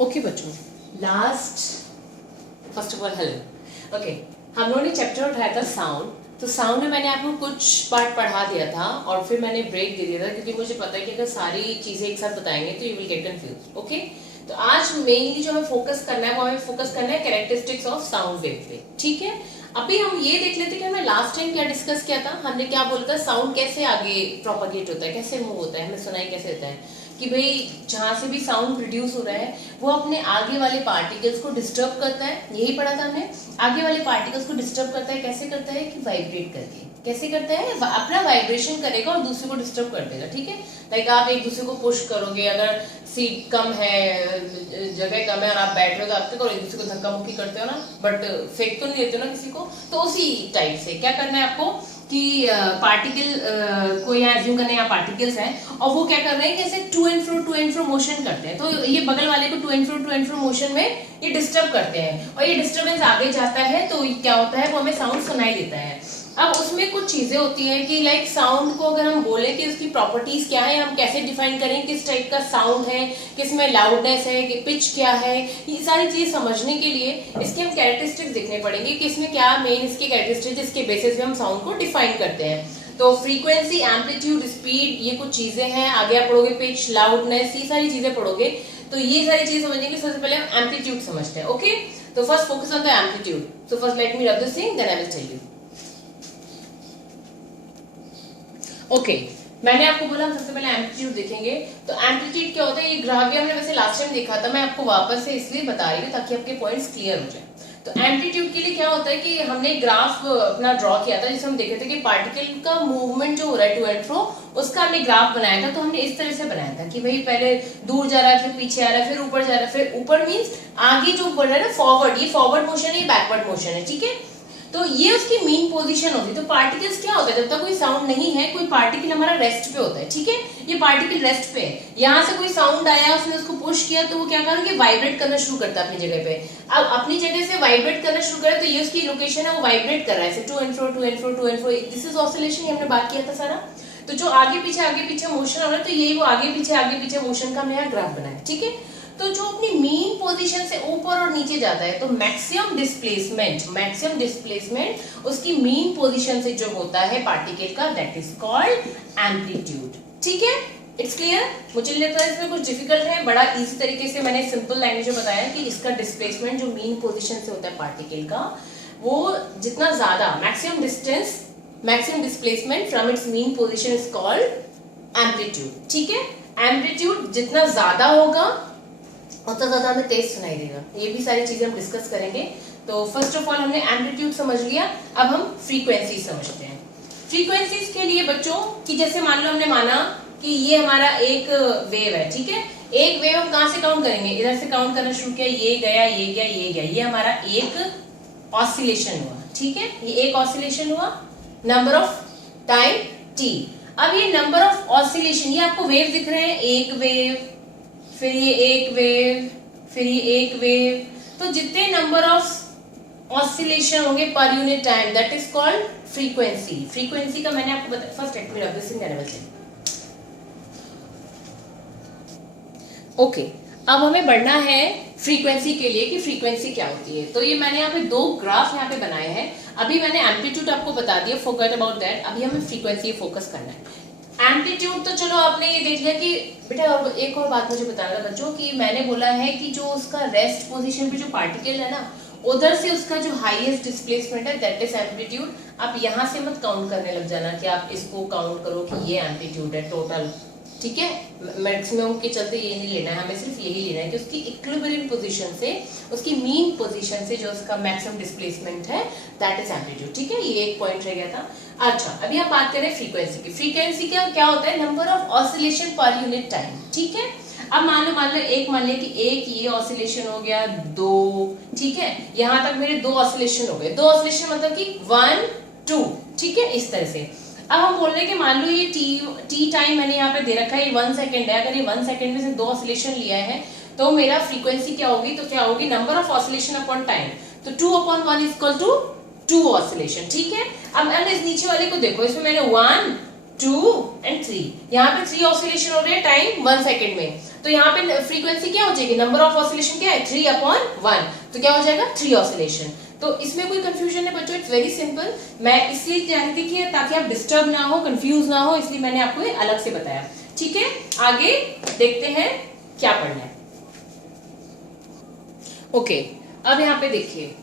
Okay बच्चों, first of all hello. Okay, हम लोगों ने चैप्टर उठाया था साउंड। तो साउंड में मैंने आपको कुछ पार्ट पढ़ा दिया था और फिर मैंने ब्रेक दे दिया था क्योंकि मुझे पता है कि अगर सारी चीजें एक साथ बताएंगे तो you will get confuse. Okay, तो आज मेनली जो हमें फोकस करना है वो हमें फोकस करना है कैरेक्टरिस्टिक्स ऑफ साउंड वेव पे। ठीक है, अभी हम ये देख लेते कि हमें लास्ट टाइम क्या डिस्कस किया था। हमने क्या बोला था, साउंड कैसे आगे प्रोपागेट होता है, कैसे मूव होता है, हमें सुनाई कैसे होता है कि भाई जहां से भी साउंड प्रोड्यूस हो रहा है वो अपने आगे वाले पार्टिकल्स को डिस्टर्ब करता है। यही पढ़ा था हमने, आगे वाले पार्टिकल्स को डिस्टर्ब करता है। कैसे करता है कि वाइब्रेट करके। कैसे करता है, अपना वाइब्रेशन करेगा और दूसरे को डिस्टर्ब कर देगा। ठीक है, लाइक आप एक दूसरे को पुश करोगे, अगर सीट कम है, जगह कम है और आप बैठ रहे हो तो आप क्या करो, एक दूसरे को धक्का मुक्की करते हो ना, बट फेंक तो नहीं देते हो ना किसी को। तो उसी टाइप से क्या करना है आपको कि पार्टिकल को यहाँ एज्यूम करने, यहाँ पार्टिकल्स हैं और वो क्या कर रहे हैं कि ऐसे टू एंड फ्रो मोशन करते हैं। तो ये बगल वाले को टू एंड फ्रो मोशन में ये डिस्टर्ब करते हैं और ये डिस्टर्बेंस आगे जाता है तो क्या होता है, वो हमें साउंड सुनाई देता है। अब उसमें कुछ चीजें होती हैं कि लाइक साउंड को अगर हम बोले कि उसकी प्रॉपर्टीज क्या है, हम कैसे डिफाइन करें किस टाइप का साउंड है, किसमें लाउडनेस है, कि पिच क्या है, ये सारी चीजें समझने के लिए इसके हम कैरेक्टरिस्टिक्स देखने पड़ेंगे कि इसमें क्या मेन इसके कैरेक्टरिस्टिक्स जिसके बेसिस पे हम साउंड को डिफाइन करते हैं। तो फ्रीक्वेंसी, एम्पलीट्यूड, स्पीड, ये कुछ चीजें हैं। आगे आप पढ़ोगे पिच, लाउडनेस, ये सारी चीजें पढ़ोगे। तो ये सारी चीजें समझने के सबसे पहले हम एम्पलीट्यूड समझते हैं। ओके, तो first focus on the amplitude. So first let me rub this thing, then I will tell you. Okay, मैंने आपको बोला हम सबसे पहले एम्पलीट्यूड देखेंगे। तो एम्पलीट्यूड क्या होता है, ये ग्राफ भी हमने वैसे लास्ट टाइम देखा था, मैं आपको वापस से इसलिए बता रही हूँ ताकि आपके पॉइंट्स क्लियर हो जाए। तो एम्पलीट्यूड के लिए क्या होता है कि हमने ग्राफ अपना ड्रॉ किया था जिसमें हम देखे थे कि पार्टिकल का मूवमेंट जो हो रहा है टू एंड फ्रो, उसका हमने ग्राफ बनाया था। तो हमने इस तरह से बनाया था कि भाई पहले दूर जा रहा है, फिर पीछे आ रहा है, फिर ऊपर जा रहा है। फिर ऊपर मीन्स आगे जो बढ़ रहा है ना, फॉरवर्ड, ये फॉरवर्ड मोशन है, ये बैकवर्ड मोशन है। ठीक है, तो ये उसकी मीन पोजीशन होती है। तो पार्टिकल्स क्या होता है, जब तक कोई साउंड नहीं है, कोई पार्टिकल हमारा रेस्ट पे होता है। ठीक है, ये पार्टिकल रेस्ट पे है, यहाँ से कोई साउंड आया, उसने उसको पुश किया तो वो क्या करेंगे, वाइब्रेट करना शुरू करता है अपनी जगह पे। अब अपनी जगह से वाइब्रेट करना शुरू करे तो ये उसकी लोकेशन है, वो वाइब्रेट कर रहा है to and fro to and fro to and fro. This is oscillation, ये हमने बात किया था सारा। तो जो आगे पीछे मोशन हो रहा है, तो यही वो आगे पीछे मोशन का हमने यहाँ ग्राफ बनाया। ठीक है, तो जो अपनी मीन पोजीशन से ऊपर और नीचे जाता है, तो मैक्सिमम डिस्प्लेसमेंट उसकी मीन पोजीशन से जो होता है पार्टिकल का, दैट इज कॉल्ड एम्पलीट्यूड। ठीक है, इट्स क्लियर। मुझे लगता है इसमें कुछ डिफिकल्ट है, बड़ा इजी तरीके से मैंने सिंपल लैंग्वेज में बताया कि इसका डिस्प्लेसमेंट जो मीन पोजीशन से होता है पार्टिकल का, वो जितना ज्यादा maximum displacement from its mean position is called amplitude. ठीक है, एम्पलीट्यूड जितना ज्यादा होगा उतना ज्यादा हमें तेज सुनाई देगा। ये भी सारी चीजें हम डिस्कस करेंगे। तो फर्स्ट ऑफ ऑल हमने एम्पलीट्यूड समझ लिया, अब हम फ्रीक्वेंसी समझते हैं। फ्रीक्वेंसीज के लिए बच्चों कि जैसे मान लो हमने माना कि ये हमारा एक वेव है। ठीक है, एक वेव हम कहां से काउंट करेंगे, इधर से काउंट करना शुरू किया, ये गया, ये गया, ये गया, ये हमारा एक ऑसिलेशन हुआ। ठीक है, ये एक ऑसिलेशन हुआ, नंबर ऑफ टाइम टी। अब ये नंबर ऑफ ऑसिलेशन, ये आपको वेव दिख रहे हैं, एक वेव, फिर ये एक वेव, फिर ये एक वेव। तो जितने नंबर ऑफ ऑसिलेशन होंगे पर unit time, that is called frequency. Frequency का मैंने आपको बताया, first let me rub this in then I will tell. Okay, अब हमें बढ़ना है फ्रीक्वेंसी के लिए कि फ्रीक्वेंसी क्या होती है। तो ये मैंने यहाँ पे दो ग्राफ यहाँ पे बनाए हैं। अभी मैंने एम्पलीट्यूड आपको बता दिया, फॉरगेट अबाउट दैट। अभी हमें फ्रीक्वेंसी फोकस करना है। एम्पलीट्यूड तो चलो आपने ये देख लिया कि बेटा, और एक और बात मुझे बताना था बच्चों कि मैंने बोला है कि जो उसका रेस्ट पोजीशन पे जो पार्टिकल है ना, उधर से उसका जो हाईएस्ट डिस्प्लेसमेंट है, दैट इज एम्पलीट्यूड। आप यहाँ से मत काउंट करने लग जाना कि आप इसको काउंट करो कि ये एम्पलीट्यूड है टोटल। ठीक है, मैक्सिमम के चलते ये नहीं लेना है, हमें सिर्फ यही लेना है कि उसकी इक्विलिब्रियम पोजीशन से, उसकी मीन पोजीशन से जो उसका मैक्सिमम डिस्प्लेसमेंट है, दैट इज एम्पलीट्यूड। ठीक है, ये एक पॉइंट रह गया था। अच्छा, अभी हम बात करें फ्रीक्वेंसी की। फ्रीक्वेंसी का क्या होता है, नंबर ऑफ ऑसिलेशन पर यूनिट टाइम। ठीक है, अब मान लो कि एक ये ऑसिलेशन हो गया, दो, ठीक है, यहां तक मेरे दो ऑसिलेशन हो गए। दो ऑसिलेशन मतलब कि 1 2। ठीक है, इस तरह से। अब हम बोल रहे हैं कि मान लो ये टी टाइम मैंने यहाँ पे दे रखा है, ये 1 सेकेंड है। अगर ये 1 सेकेंड में से दो ऑसिलेशन लिया है तो मेरा फ्रीक्वेंसी क्या होगी, तो क्या होगी, number of oscillation upon time. तो 2/1 इज इक्वल टू 2 ऑसिलेशन। ठीक है, अब इस नीचे वाले को देखो, इसमें मैंने 1 2 and 3, यहाँ पे 3 ऑसिलेशन हो रहे हैं टाइम 1 सेकेंड में। तो यहाँ पे फ्रीक्वेंसी क्या हो जाएगी, नंबर ऑफ ऑसिलेशन क्या है 3/1, तो क्या हो जाएगा 3 ऑसिलेशन। तो इसमें कोई कंफ्यूजन है बच्चों, इट्स वेरी सिंपल। मैं इसलिए जानती थी ताकि आप डिस्टर्ब ना हो, कंफ्यूज ना हो, इसलिए मैंने आपको ये अलग से बताया। ठीक है, आगे देखते हैं क्या पढ़ना है। ओके, अब यहाँ पे देखिए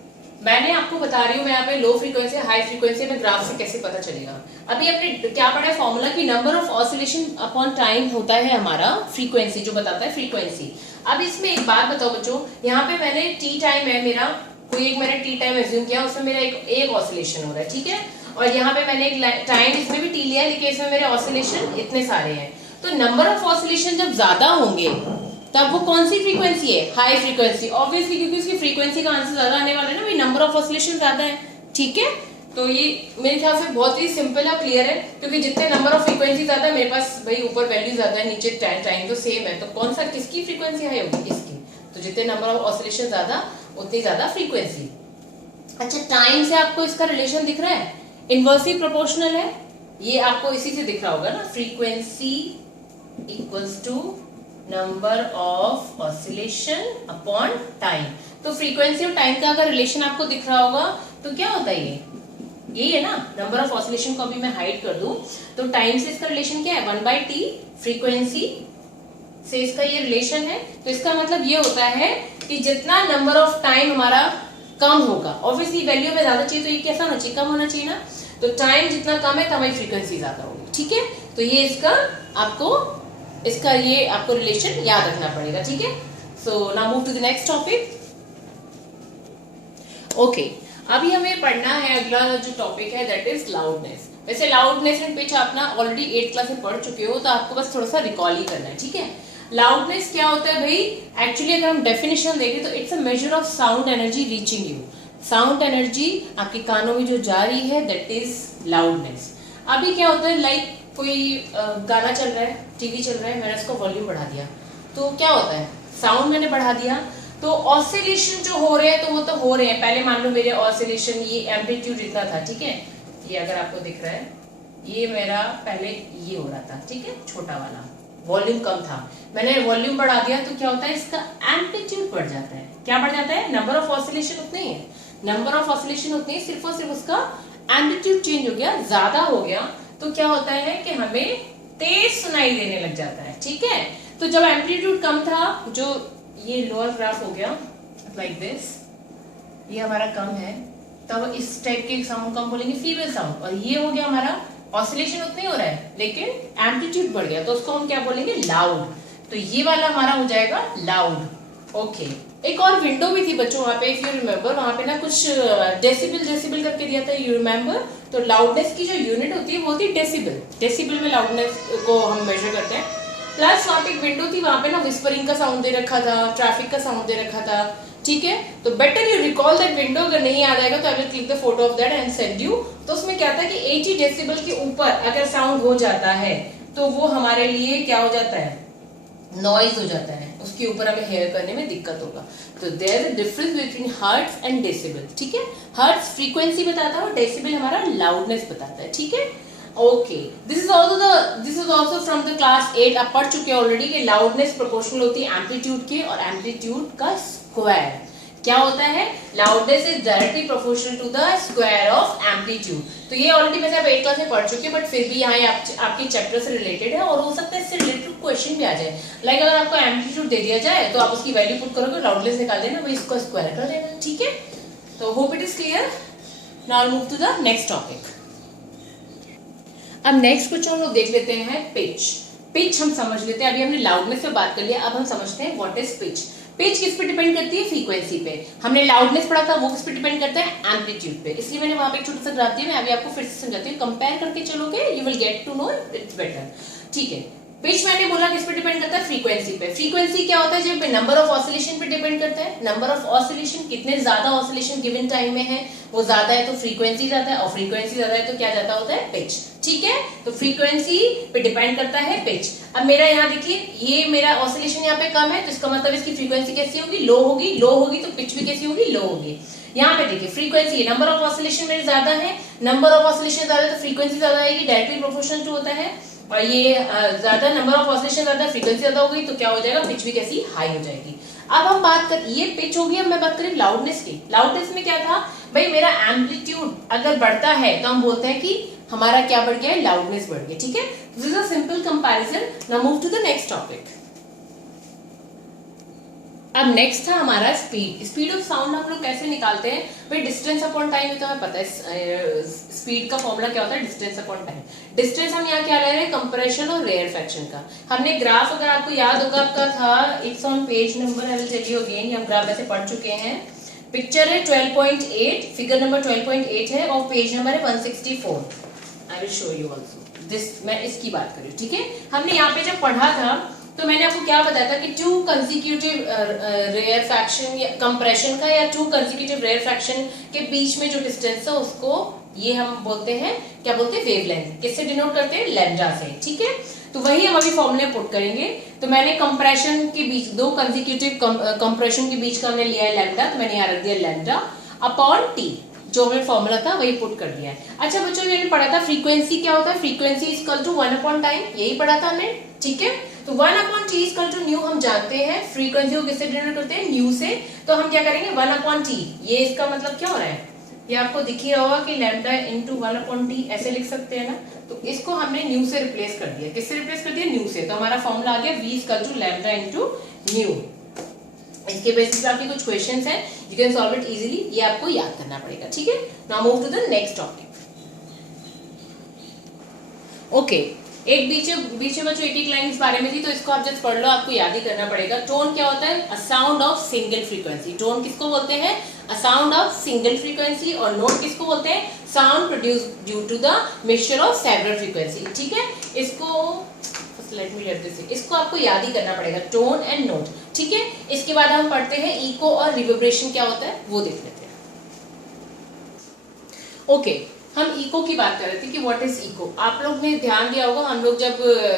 मैंने आपको बता रही हूँ, मैं यहाँ पे लो फ्रीक्वेंसी हाई फ्रीक्वेंसी में ग्राफ से कैसे पता चलेगा। अभी हमने क्या पढ़ा है फॉर्मूला की number of oscillation upon time होता है हमारा फ्रीक्वेंसी, जो बताता है फ्रीक्वेंसी। अब इसमें एक बात बताओ बच्चों, यहाँ पे मैंने टी टाइम है मेरा, कोई एक मैंने टी टाइम एज्यूम किया, उसमें मेरा एक ऑसिलेशन हो रहा है, ठीक है। और यहाँ पे मैंने एक टाइम इसमें भी टी लिया है, लेकिन इसमें मेरे ऑसिलेशन इतने सारे हैं। तो नंबर ऑफ ऑसिलेशन जब ज्यादा होंगे तब वो कौन सी फ्रीक्वेंसी है, हाई फ्रीक्वेंसी, ऑब्वियसली क्योंकि उसकी फ्रीक्वेंसी का आंसर ज्यादा आने वाला है ना भाई, नंबर ऑफ ऑसिलेशन ज्यादा है। ठीक है, तो ये मेरे ख्याल से बहुत ही सिंपल और क्लियर है, क्योंकि जितने नंबर ऑफ फ्रीक्वेंसी ज्यादा है मेरे पास भाई ऊपर वैल्यू ज्यादा है, नीचे टाइम तो सेम है, तो कौन सा किसकी फ्रीक्वेंसी हाई होगी, इसकी। तो जितने नंबर ऑफ ऑसिलेशन ज्यादा उतनी ज्यादा फ्रीक्वेंसी। अच्छा, टाइम से आपको इसका रिलेशन दिख रहा है, इनवर्सली प्रोपोर्शनल है, ये आपको इसी से दिख रहा होगा ना, frequency equals to number of oscillation upon time. तो फ्रीक्वेंसी और टाइम का अगर रिलेशन आपको दिख रहा होगा तो क्या होता है, ये है ना, नंबर ऑफ ऑसिलेशन को अभी मैं हाइड कर दूं तो टाइम से इसका रिलेशन क्या है 1/t, फ्रीक्वेंसी से इसका ये रिलेशन है। तो इसका मतलब ये होता है कि जितना नंबर ऑफ टाइम हमारा कम होगा, ऑब्वियसली वैल्यू में ज्यादा चाहिए तो ये कैसा होना चाहिए, कम होना चाहिए ना, तो टाइम जितना कम है तब हमारी फ्रीक्वेंसी ज्यादा होगी। ठीक है, तो ये इसका ये आपको रिलेशन याद रखना पड़ेगा। ठीक है, so now move to the next topic. Okay, अभी हमें पढ़ना है अगला जो टॉपिक है, दैट इज लाउडनेस। वैसे लाउडनेस एंड पिच आप ना ऑलरेडी 8th क्लास में पढ़ चुके हो, तो आपको बस थोड़ा सा रिकॉल ही करना है। ठीक है, लाउडनेस क्या होता है भाई, एक्चुअली अगर हम डेफिनेशन देखें तो it's a measure of sound energy reaching you. Sound energy आपके कानों में जो जा रही है, दैट इज लाउडनेस। अभी क्या होता है, लाइक कोई गाना चल रहा है, टीवी चल रहा है, मैंने उसका वॉल्यूम बढ़ा दिया, तो क्या होता है, साउंड मैंने बढ़ा दिया, तो ऑसिलेशन जो हो रहे हैं तो वो तो हो रहे हैं। पहले मान लो मेरे ऑसिलेशन ये एम्पलीट्यूड इतना था, ठीक है, ये अगर आपको दिख रहा है, ये मेरा पहले ये हो रहा था, ठीक है, छोटा वाला, वॉल्यूम कम था, मैंने वॉल्यूम बढ़ा दिया तो क्या होता है, इसका एम्पलीट्यूड बढ़ जाता है। क्या बढ़ जाता है, नंबर ऑफ ऑसिलेशन उतने ही है, नंबर ऑफ ऑसिलेशन उतने ही, सिर्फ और सिर्फ उसका एम्पलीट्यूड चेंज हो गया, ज्यादा हो गया, तो क्या होता है कि हमें तेज सुनाई देने लग जाता है। ठीक है, तो जब एम्पलीट्यूड कम था, जो ये लोअर ग्राफ हो गया लाइक दिस, ये हमारा कम है, तब इस टाइप के साउंड को हम बोलेंगे फीबल साउंड, और ये हो गया हमारा ऑसिलेशन उतने हो रहा है लेकिन एम्पलीट्यूड बढ़ गया, तो उसको हम क्या बोलेंगे, लाउड। तो ये वाला हमारा हो जाएगा लाउड। ओके, एक और विंडो भी थी बच्चों वहां पे, इफ यू रिमेम्बर, वहां पे ना कुछ डेसिबल करके दिया था, यू रिमेम्बर। तो लाउडनेस की जो यूनिट होती है वो होती है डेसिबल, डेसिबल में लाउडनेस को हम मेजर करते हैं। प्लस वहां पे एक विंडो थी, वहां पे ना विस्परिंग का साउंड दे रखा था, ट्रैफिक का साउंड दे रखा था। ठीक है, तो better you recall that window, अगर नहीं याद आएगा तो I will click the photo of that and send you. तो उसमें क्या था कि 80 डेसिबल के ऊपर अगर साउंड हो जाता है तो वो हमारे लिए क्या हो जाता है, नॉइज हो जाता है, उसके ऊपर हमें हेयर करने में दिक्कत होगा। तो there is a difference between hertz and decibel. ठीक है, हर्ट्ज फ्रीक्वेंसी बताता है और डेसिबल हमारा लाउडनेस बताता है। ठीक है, okay, this is also from the class 8, आप पढ़ चुके हैं ऑलरेडी कि लाउडनेस प्रोपोर्शनल होती है एम्पलीट्यूड के, और एम्पलीट्यूड का स्क्वायर क्या होता है, loudness is directly proportional to the square of amplitude. तो ये ऑलरेडी वैसे आप 8th क्लास में पढ़ चुके हैं, बट फिर भी यहाँ आपके चैप्टर से रिलेटेड है, और हो सकता है इससे रिलेटेड क्वेश्चन भी आ जाए। लाइक अगर आपको एम्पलीट्यूड दे दिया जाए तो आप उसकी वैल्यू पुट करोगे, लाउडनेस निकाल देना, वही इसको स्क्वायर कर देना। ठीक है, तो hope it is clear. Now move to the next topic. अब नेक्स्ट क्वेश्चन हम लोग देख लेते हैं पिच। पिच हम समझ लेते हैं, अभी हमने लाउडनेस पे बात कर लिया, अब हम समझते हैं व्हाट इज पिच। पिच किस पे डिपेंड करती है, फ्रीक्वेंसी पे। हमने लाउडनेस पढ़ा था, वो किस पे डिपेंड करता है, एम्पलीट्यूड पे। इसलिए मैंने वहां पे एक छोटा सा ग्राफ दिया, मैं अभी आपको फिर से समझाती हूँ, कंपेयर करके चलोगे, you will get to know it's better. ठीक है, पिच मैंने बोला किस पे डिपेंड करता है, फ्रीक्वेंसी पे। फ्रीक्वेंसी क्या होता है, जब नंबर ऑफ ऑसिलेशन पे डिपेंड करता है, नंबर ऑफ ऑसिलेशन, कितने ज्यादा ऑसिलेशन गिवन टाइम में है वो ज्यादा है तो फ्रीक्वेंसी ज्यादा है, और फ्रीक्वेंसी ज्यादा है तो क्या ज्यादा होता है, पिच। ठीक है, तो फ्रीक्वेंसी पे डिपेंड करता है पिच। अब मेरा यहाँ देखिए, ये मेरा ऑसिलेशन यहाँ पे कम है, तो इसका मतलब इसकी फ्रीक्वेंसी कैसी होगी, लो होगी, लो होगी तो पिच भी कैसी होगी, लो होगी। यहाँ पे देखिए फ्रीक्वेंसी, नंबर ऑफ ऑसिलेशन मेरे ज्यादा है, नंबर ऑफ ऑसिलेशन ज्यादा है तो फ्रीक्वेंसी ज्यादा आएगी, डायरेक्टली प्रोपोर्शनल टू होता है। और ये ज्यादा नंबर ऑफ ऑसिलेशन ज्यादा, फ्रीक्वेंसी ज्यादा हो गई तो क्या हो जाएगा, पिच भी कैसी हाई हो जाएगी। अब हम बात कर, ये पिच होगी, अब मैं बात करी लाउडनेस की। लाउडनेस में क्या था भाई, मेरा एम्पलीट्यूड अगर बढ़ता है तो हम बोलते हैं कि हमारा क्या बढ़ गया है, लाउडनेस बढ़ गया। ठीक है, this is a simple comparison. Now move to the next topic. अब नेक्स्ट था हमारा स्पीड। स्पीड ऑफ साउंड हम लोग कैसे निकालते हैं भाई, डिस्टेंस अपॉन टाइम, ये तो हमें पता है स्पीड का फॉर्मूला क्या होता है, डिस्टेंस अपॉन टाइम। डिस्टेंस हम यहाँ क्या ले रहे हैं, कंप्रेशन और रेयरफैक्शन का। हमने ग्राफ, अगर आपको याद होगा, आपका था it's on page number, I will tell you again, हम ग्राफ ऐसे पढ़ चुके हैं। पिक्चर है 12.8, फिगर नंबर 12.8 है और पेज नंबर है 164। I will show you also this, मैं इसकी बात कर रही हूँ। ठीक है, हमने यहाँ पे जब पढ़ा था तो मैंने आपको क्या बताया था कि टू कंसेक्यूटिव रेयरफैक्शन या कंप्रेशन का, या टू कंसेक्यूटिव रेयरफैक्शन के बीच में जो डिस्टेंस है उसको ये हम बोलते हैं, क्या बोलते हैं, वेवलेंथ। किससे डिनोट करते हैं, लैम्डा से। ठीक है, तो वही हम अभी फॉर्मूले पुट करेंगे। तो मैंने कंप्रेशन के बीच, दो कंसेक्यूटिव कंप्रेशन के बीच का हमने लिया है लैम्डा, तो मैंने यहाँ रख दिया लैम्डा अपॉन टी, जो हमें फॉर्मूला था वही पुट कर दिया है। अच्छा बच्चों, ये पढ़ा था फ्रीक्वेंसी क्या होता है, frequency is equal to 1 upon time, यही पढ़ा था हमने। ठीक है, तो 1 upon T is equal to nu हम जानते हैं, फ्रीक्वेंसी को किससे डिनोट करते हैं, न्यू से। तो हम क्या करेंगे, 1 अपॉन टी, ये इसका मतलब क्या हो रहा है, ये आपको दिख ही रहा होगा कि लैम्डा इंटू 1 अपॉन टी ऐसे लिख सकते हैं ना। तो इसको हमने न्यू से रिप्लेस कर दिया। किससे रिप्लेस कर दिया, न्यू से। तो हमारा फॉर्मूला आ गया v equal to lambda into nu. इसके बेसिस पे आपके कुछ क्वेश्चंस हैं, you can solve it easily, ये आपको याद करना पड़ेगा। ठीक है, now move to the next topic. Okay, एक बीच में बच्चों एक लाइन इस बारे में थी, तो इसको आप जस्ट पढ़ लो, आपको याद ही करना पड़ेगा। टोन क्या होता है, a sound of single frequency. Tone किसको बोलते हैं, a sound of single frequency. और नोट किसको बोलते हैं, sound produce due to the mixture of several frequency. ठीक है, इसको लेट मी लेट दिस, इसको आपको याद ही करना पड़ेगा, टोन एंड नोट। ठीक है, इसके बाद हम पढ़ते हैं इको और रिवर्बरेशन क्या होता है, वो देख लेते हैं। ओके, हम इको की बात कर रहे थे कि व्हाट इज इको। आप लोग ने ध्यान दिया होगा, हम लोग जब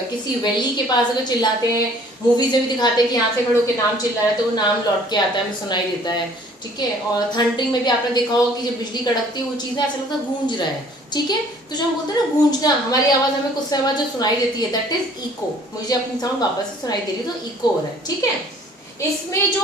किसी वैली के पास अगर चिल्लाते हैं, मूवीज में भी दिखाते हैं कि यहाँ से खड़े होकर नाम चिल्ला रहा है, तो वो नाम लौट के आता है, हमें सुनाई देता है। ठीक है, और थंडरिंग में भी आपने देखा होगा कि जब बिजली कड़कती है वो चीजें ऐसा लगता है गूंज रहा है। ठीक है, तो जो हम बोलते हैं ना गूंजना, हमारी आवाज हमें कुछ समय बाद जो सुनाई देती है, दैट इज इको। मुझे अपनी साउंड वापस से सुनाई दे रही है तो इको हो रहा है। ठीक है, इसमें जो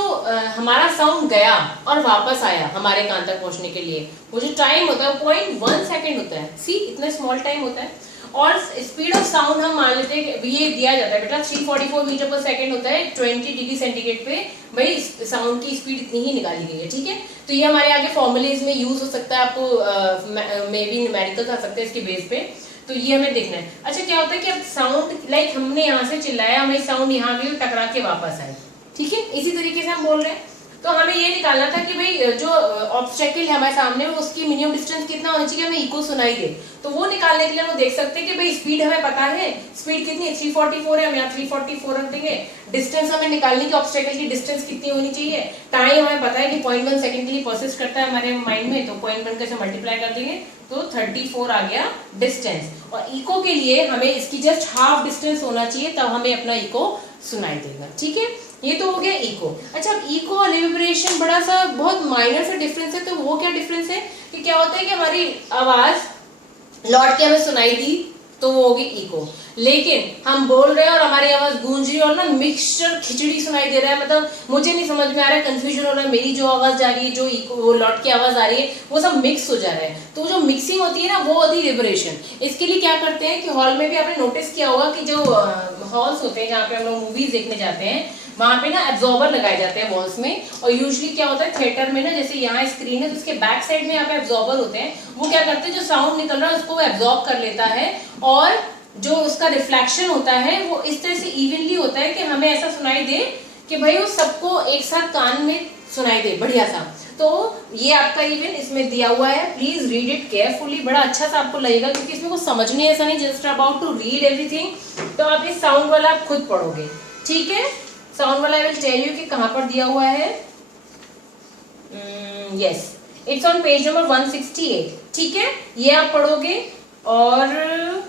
हमारा साउंड गया और वापस आया हमारे कान तक पहुंचने के लिए, वो जो टाइम होता है वो 0.1 सेकेंड होता है। सी, इतना स्मॉल टाइम होता है। और स्पीड ऑफ साउंड हम मान लेते हैं कि ये दिया जाता है बेटा 344 मीटर पर सेकेंड होता है 20 डिग्री सेंटीग्रेड पे। भाई साउंड की स्पीड इतनी ही निकाली गई है। ठीक है, तो ये हमारे आगे फॉर्मूलेज में यूज हो सकता है, आपको मे बी न्यूमेरिकल्स आ सकते हैं इसके बेस पे, तो ये हमें देखना है। अच्छा, क्या होता है कि अब साउंड लाइक हमने यहाँ से चिल्लाया, हमें साउंड यहाँ भी टकरा के वापस आए। ठीक है, इसी तरीके से हम बोल रहे हैं। तो हमें ये निकालना था कि भाई जो ऑब्स्टेकल है हमारे सामने, वो उसकी मिनिमम डिस्टेंस कितना होना चाहिए हमें इको सुनाई दे। तो वो निकालने के लिए हम देख सकते हैं कि भाई स्पीड हमें पता है, स्पीड कितनी है 344 है, हम यहाँ 344 रख देंगे। डिस्टेंस हमें निकालने की, ऑब्स्टेकल की डिस्टेंस कितनी होनी चाहिए। टाइम हमें पता है कि 0.1 सेकंड के लिए प्रोसेस करता है हमारे माइंड में, तो 0.1 से मल्टीप्लाई कर देंगे तो 34 आ गया डिस्टेंस। और इको के लिए हमें इसकी जस्ट हाफ डिस्टेंस होना चाहिए, तब हमें अपना इको सुनाई देगा। ठीक है, ये तो हो गया इको। अच्छा, इको और रिवर्बरेशन बड़ा सा बहुत माइनर सा डिफरेंस है। तो वो क्या डिफरेंस है कि क्या होता है कि हमारी आवाज लौट के हमें सुनाई दी तो वो होगी इको, लेकिन हम बोल रहे हैं और हमारी आवाज गूंज रही है और ना मिक्सचर खिचड़ी सुनाई दे रहा है, मतलब मुझे नहीं समझ में आ रहा है, कंफ्यूजन हो रहा है, मेरी जो आवाज जा रही है, जो इको वो लौट के आवाज आ रही है, वो सब मिक्स हो जा रहा है। तो जो मिक्सिंग होती है ना, वो होती है रिवर्बरेशन। इसके लिए क्या करते हैं कि हॉल में भी आपने नोटिस किया होगा कि जो हॉल्स होते हैं जहाँ पे हम लोग मूवीज देखने जाते हैं, वहां पे ना एब्जॉर्बर लगाए जाते हैं वॉल्स में। और यूजुअली क्या होता है थिएटर में ना, जैसे यहाँ स्क्रीन है तो उसके बैक साइड में यहाँ पे एब्जॉर्बर होते हैं। वो क्या करते हैं, जो साउंड निकल रहा है उसको एब्जॉर्ब कर लेता है, और जो उसका रिफ्लेक्शन होता है वो इस तरह से इवनली होता है कि हमें ऐसा सुनाई दे कि भाई वो सबको एक साथ कान में सुनाई दे बढ़िया सा। तो ये आपका इवन इसमें दिया हुआ है, प्लीज रीड इट केयरफुली, बड़ा अच्छा सा आपको लगेगा, क्योंकि इसमें कुछ समझने ऐसा नहीं, just about to read everything. तो आप इस साउंड वाला आप खुद पढ़ोगे। ठीक है, साउंड वाला आई विल टेल यू कि कहां पर दिया हुआ है। Yes, it's on page number 168। ठीक है, ये आप पढ़ोगे। और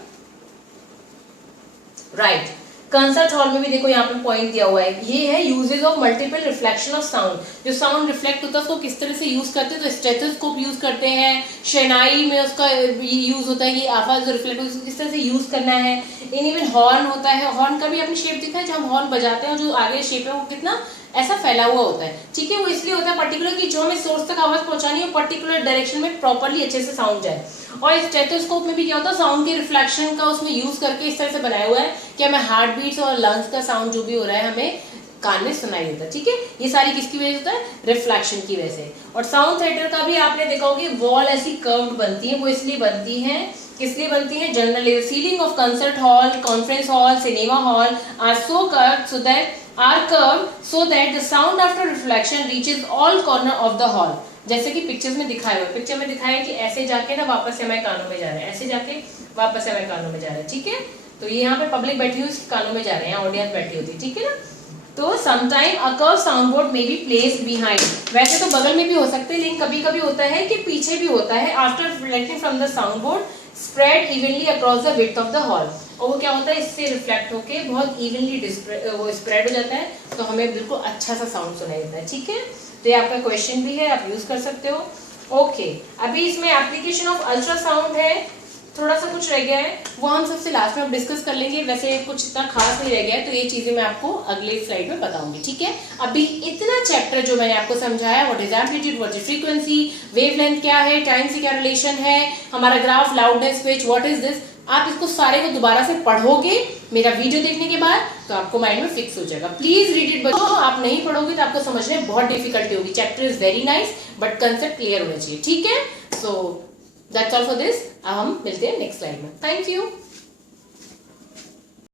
राइट, कंसर्ट हॉल में भी देखो यहाँ पे पॉइंट दिया हुआ है, ये है uses of multiple reflection of sound. जो साउंड रिफ्लेक्ट होता है उसको किस तरह से यूज करते हैं, तो स्टेथोस्कोप यूज करते हैं, शहनाई में उसका यूज होता है कि आवाज जो रिफ्लेक्ट होती है किस तरह से यूज करना है। इन इवन हॉर्न होता है, हॉर्न का भी अपनी शेप दिखा है, जो हम हॉर्न बजाते हैं जो आगे शेप है वो कितना ऐसा फैला हुआ होता है, ठीक है। वो इसलिए होता है पर्टिकुलर कि जो हमें सोर्स तक आवाज पहुंचानी है पर्टिकुलर डायरेक्शन में प्रॉपर्ली अच्छे से साउंड जाए। और स्टेथोस्कोप में भी क्या होता है, साउंड के रिफ्लेक्शन का उसमें यूज करके इस तरह से बनाया हुआ है कि हमें हार्ट बीट्स और लंग्स का साउंड जो भी हो रहा है हमें कान में सुनाई देता है, ठीक है। ये सारी किसकी वजह से होता है, रिफ्लेक्शन की वजह से। और साउंड थिएटर का भी आपने देखा होगा वॉल ऐसी कर्व्ड बनती है, वो इसलिए बनती है, किसलिए बनती है, generally ceiling of concert hall, conference hall, cinema hall are so curved so that the sound after reflection reaches all corner of the hall। जैसे कि पिक्चर्स में दिखाया हुआ, पिक्चर में दिखाया है कि ऐसे जाके ना वापस से हमारे कानों में जा रहा है, ऐसे जाके वापस से हमारे कानों में जा रहा है, ठीक है। तो ये यहाँ पे पब्लिक बैठी हुई उसके कानों में जा रहे हैं, ऑडियंस बैठी होती है, ठीक है ना। तो sometime a curve sound board may be placed behind, वैसे तो बगल में भी हो सकते हैं लेकिन कभी कभी होता है कि पीछे भी होता है। After reflecting from the sound board spread evenly across the width of the hall, और वो क्या होता है इससे रिफ्लेक्ट होके बहुत इवनली वो स्प्रेड हो जाता है, तो हमें बिल्कुल अच्छा सा साउंड सुनाई देता है, ठीक है। तो ये आपका क्वेश्चन भी है, आप यूज कर सकते हो। ओके, अभी इसमें एप्लीकेशन ऑफ अल्ट्रासाउंड है, थोड़ा सा कुछ रह गया है वो हम सबसे लास्ट में अब डिस्कस कर लेंगे, वैसे कुछ इतना खास नहीं रह गया है, तो ये चीजें मैं आपको अगले स्लाइड में बताऊंगी, ठीक है। अभी इतना चैप्टर जो मैंने आपको समझाया, what is amplitude, what is frequency, wavelength क्या है, टाइम से क्या रिलेशन है, हमारा graph, loudness, pitch, what is this, आप इसको सारे को दोबारा से पढ़ोगे मेरा वीडियो देखने के बाद तो आपको माइंड में फिक्स हो जाएगा। प्लीज रीड इट बच्चों, आप नहीं पढ़ोगे तो आपको समझने में बहुत डिफिकल्टी होगी। Chapter is very nice but concept clear होना चाहिए, ठीक है। So that's all for this. अब हम मिलते हैं नेक्स्ट स्लाइड में। Thank you.